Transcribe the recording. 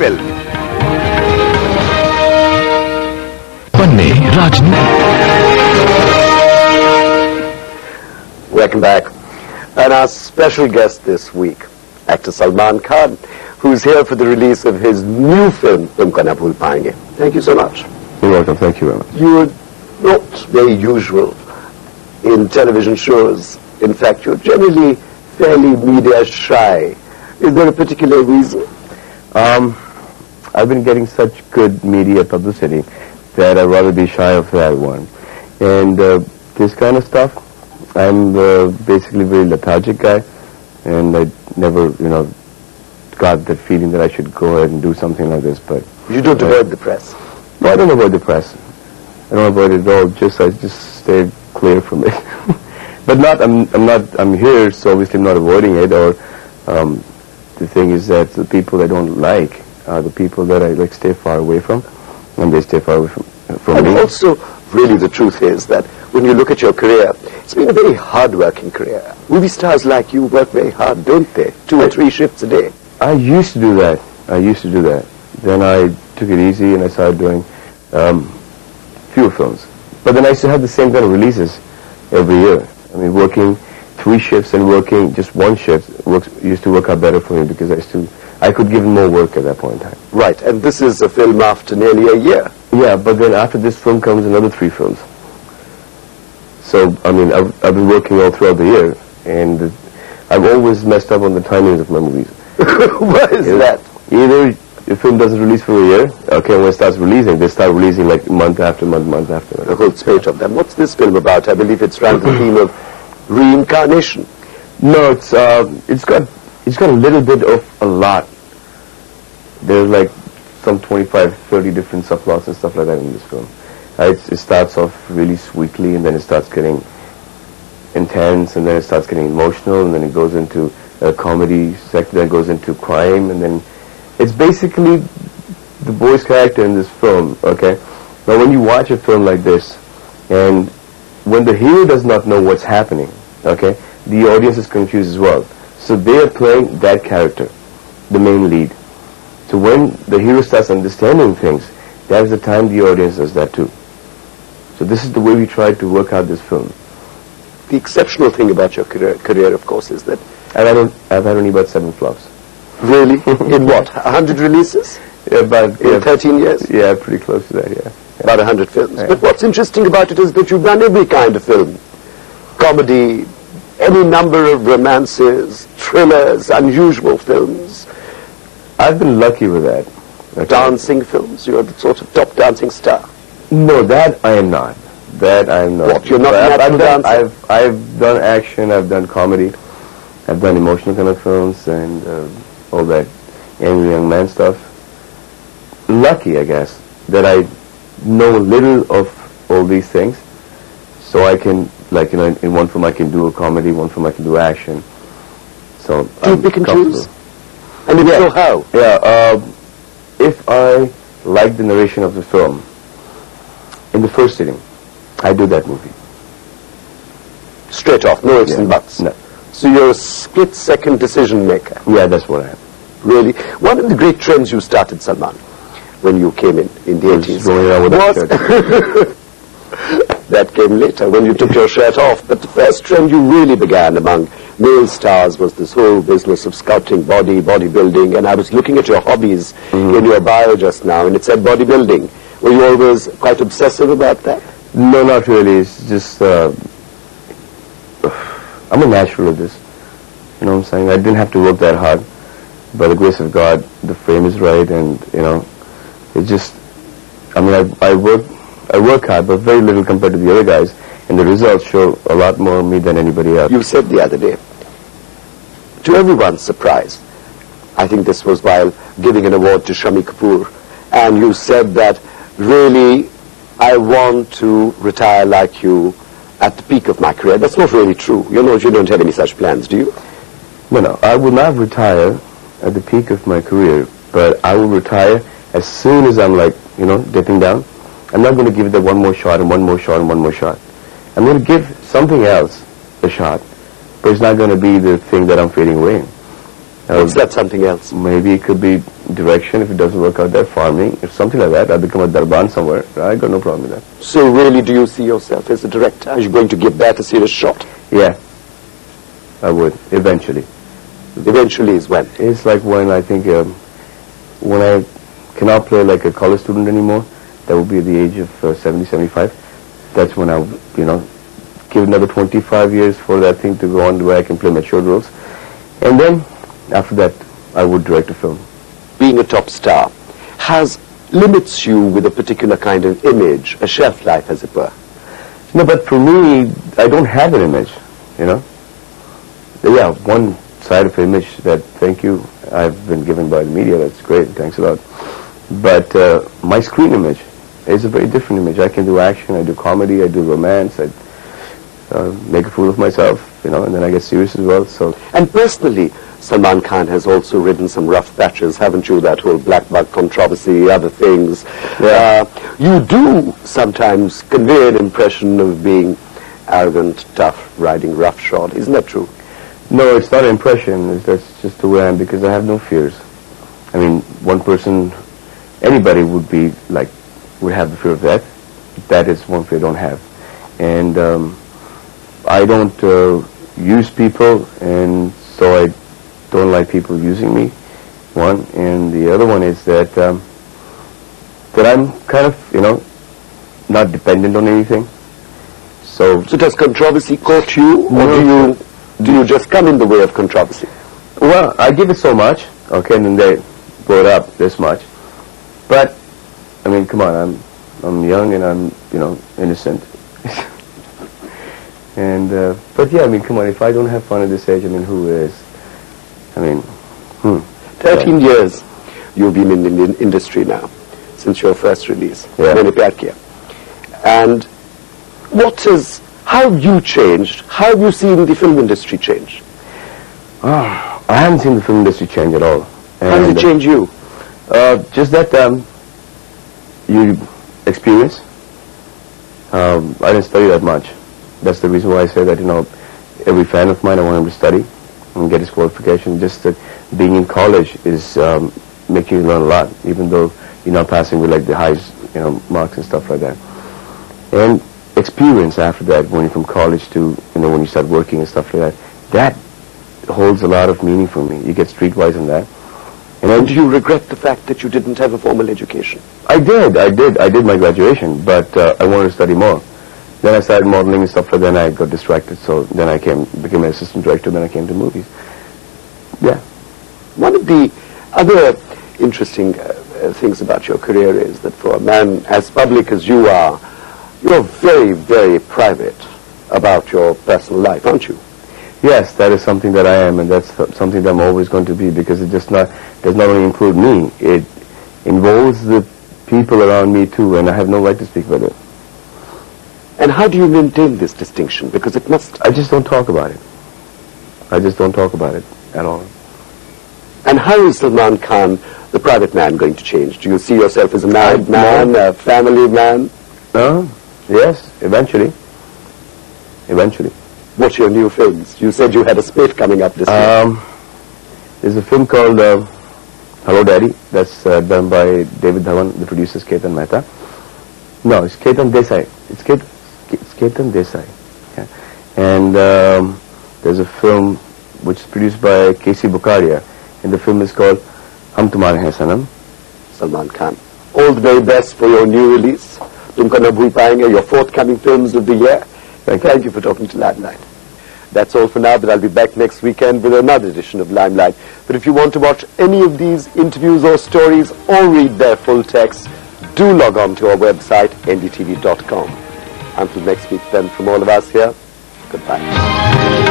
film. Welcome back. And our special guest this week, actor Salman Khan, who's here for the release of his new film, Tum Ko Na Bhool Payenge. Thank you so much. You're welcome. Thank you very much. You are not very usual in television shows. In fact, you're generally fairly media shy. Is there a particular reason? I've been getting such good media publicity that I'd rather be shy of that one. And this kind of stuff, I'm basically a very lethargic guy, and I never, got that feeling that I should go ahead and do something like this. But you don't avoid the press? No, I don't avoid the press. I don't avoid it at all. I just stay clear from it. But I'm here, so obviously I'm not avoiding it. Or the thing is that the people I don't like are the people that I stay far away from, and they stay far away from me. And also, really, the truth is that when you look at your career, it's been a very hard-working career. Movie stars like you work very hard, don't they? 2 or 3 shifts a day. I used to do that. Then I took it easy and I started doing fewer films. But then I used to have the same kind of releases every year. I mean, working 3 shifts and working just 1 shift used to work out better for me because I could give more work at that point in time. Right, and this is a film after nearly a year. Yeah, but then after this film comes another 3 films. So, I mean, I've been working all throughout the year, and I've always messed up on the timings of my movies. Why is that? Either the film doesn't release for a year, okay, when it starts releasing, they start releasing like month after month, month after month. The whole spate of them. What's this film about? I believe it's around the theme of reincarnation. No, it's got a little bit of a lot. There's like some 25, 30 different subplots and stuff like that in this film. It starts off really sweetly, and then it starts getting intense, and then it starts getting emotional, and then it goes into a comedy sector, then goes into crime, and then it's basically the boy's character in this film, okay? Now when you watch a film like this, and when the hero does not know what's happening, okay, the audience is confused as well. So they are playing that character, the main lead. So when the hero starts understanding things, that's the time the audience does that too. So this is the way we try to work out this film. The exceptional thing about your career, of course, is that I've had only about 7 flops. Really? In what? 100 releases? Yeah, about in 13 years? Yeah, pretty close to that, yeah. About 100 films. Yeah. But what's interesting about it is that you've done every kind of film. Comedy, any number of romances, thrillers, unusual films. I've been lucky with that. Okay. Dancing films? You're the sort of top dancing star. No, that I am not. That I am not. What, you're not natural dancer? I've done action, I've done comedy, I've done emotional kind of films, and all that angry young man stuff. Lucky, I guess, that I know little of all these things, so I can, in one film I can do a comedy, one film I can do action. So do you pick and choose? And if so, how? Yeah, if I like the narration of the film, in the first sitting, I do that movie. Straight off, no ifs and buts? No. So you're a split-second decision maker? Yeah, that's what I am. Really? One of the great trends you started, Salman, when you came in the 80s, was that came later, when you took your shirt off. But the first trend you really began among male stars was this whole business of sculpting bodybuilding, and I was looking at your hobbies in your bio just now, and it said bodybuilding. Were you always quite obsessive about that? No, not really. It's just, I'm a natural at this. You know what I'm saying? I didn't have to work that hard. By the grace of God, the frame is right, and, it just, I mean, I work hard, but very little compared to the other guys, and the results show a lot more of me than anybody else. You said the other day, to everyone's surprise, I think this was while giving an award to Shami Kapoor, and you said that, really, I want to retire like you at the peak of my career. That's not really true. You don't have any such plans, do you? No, I will not retire at the peak of my career, but I will retire as soon as I'm dipping down. I'm not going to give it the one more shot and one more shot and one more shot. I'm going to give something else a shot, but it's not going to be the thing that I'm fading away in. What's that something else? Maybe it could be direction if it doesn't work out there, farming, if something like that. I'll become a darban somewhere. I got no problem with that. So really, do you see yourself as a director? Are you going to give that a serious shot? Yeah, I would, eventually. Eventually is when? It's like when I think, when I cannot play like a college student anymore, that would be at the age of 70, 75. That's when I, give another 25 years for that thing to go on where I can play mature roles. And then, after that, I would direct a film. Being a top star limits you with a particular kind of image, a shelf life, as it were. No, but for me, I don't have an image, Yeah, one side of image that, thank you, I've been given by the media. That's great. Thanks a lot. But my screen image is a very different image. I can do action, I do comedy, I do romance, I make a fool of myself, and then I get serious as well. So. And personally, Salman Khan has also ridden some rough patches, haven't you? That whole black bug controversy, other things. Yeah. You do sometimes convey an impression of being arrogant, tough, riding roughshod. Isn't that true? No, it's not an impression. That's just the way I am, because I have no fears. I mean, one person, anybody would have the fear of that. That is one fear I don't have. And I don't use people, and so I don't like people using me, one. And the other one is that that I'm kind of, not dependent on anything. So does controversy court you, or do you just come in the way of controversy? Well, I give it so much, okay, and then they blow it up this much. But, I mean, come on, I'm young and I'm, innocent. And, but yeah, I mean, come on, if I don't have fun at this age, I mean, who is? I mean, 13 years you've been in the industry now, since your first release, Maine Pyar Kiya. And how have you changed? How have you seen the film industry change? I haven't seen the film industry change at all. How does it change you? Just that you experience. I didn't study that much. That's the reason why I say that, every fan of mine, I want him to study and get his qualification. Just that being in college is making you learn a lot, even though you're not passing with like the highest, marks and stuff like that. And experience after that, when you're from college to, when you start working and stuff like that holds a lot of meaning for me. You get streetwise in that. And do you regret the fact that you didn't have a formal education? I did my graduation, but I wanted to study more. Then I started modeling and stuff like that, and I got distracted, so then I became an assistant director, then I came to movies. Yeah. One of the other interesting things about your career is that for a man as public as you are, you're very, very private about your personal life, aren't you? Yes, that is something that I am, and that's something that I'm always going to be, because it does not only include me, it involves the people around me too, and I have no right to speak about it. And how do you maintain this distinction? Because it must... I just don't talk about it. I just don't talk about it at all. And how is Salman Khan, the private man, going to change? Do you see yourself as a married man, a family man? Yes, eventually. Eventually. What's your new films? You said you had a spate coming up this year. There's a film called Hello Daddy. That's done by David Dhawan. The producer is Ketan Mehta. No, it's Ketan Desai. It's Ketan Desai. Yeah. And there's a film which is produced by K.C. Bukaria, and the film is called Hum Tumhare Hain Sanam. Salman Khan, all the very best for your new release. Tumko Na Bhul Payenge, your forthcoming films of the year. Thank you for talking to Limelight. That's all for now, but I'll be back next weekend with another edition of Limelight. But if you want to watch any of these interviews or stories or read their full text, do log on to our website, ndtv.com. Until next week then, from all of us here, goodbye.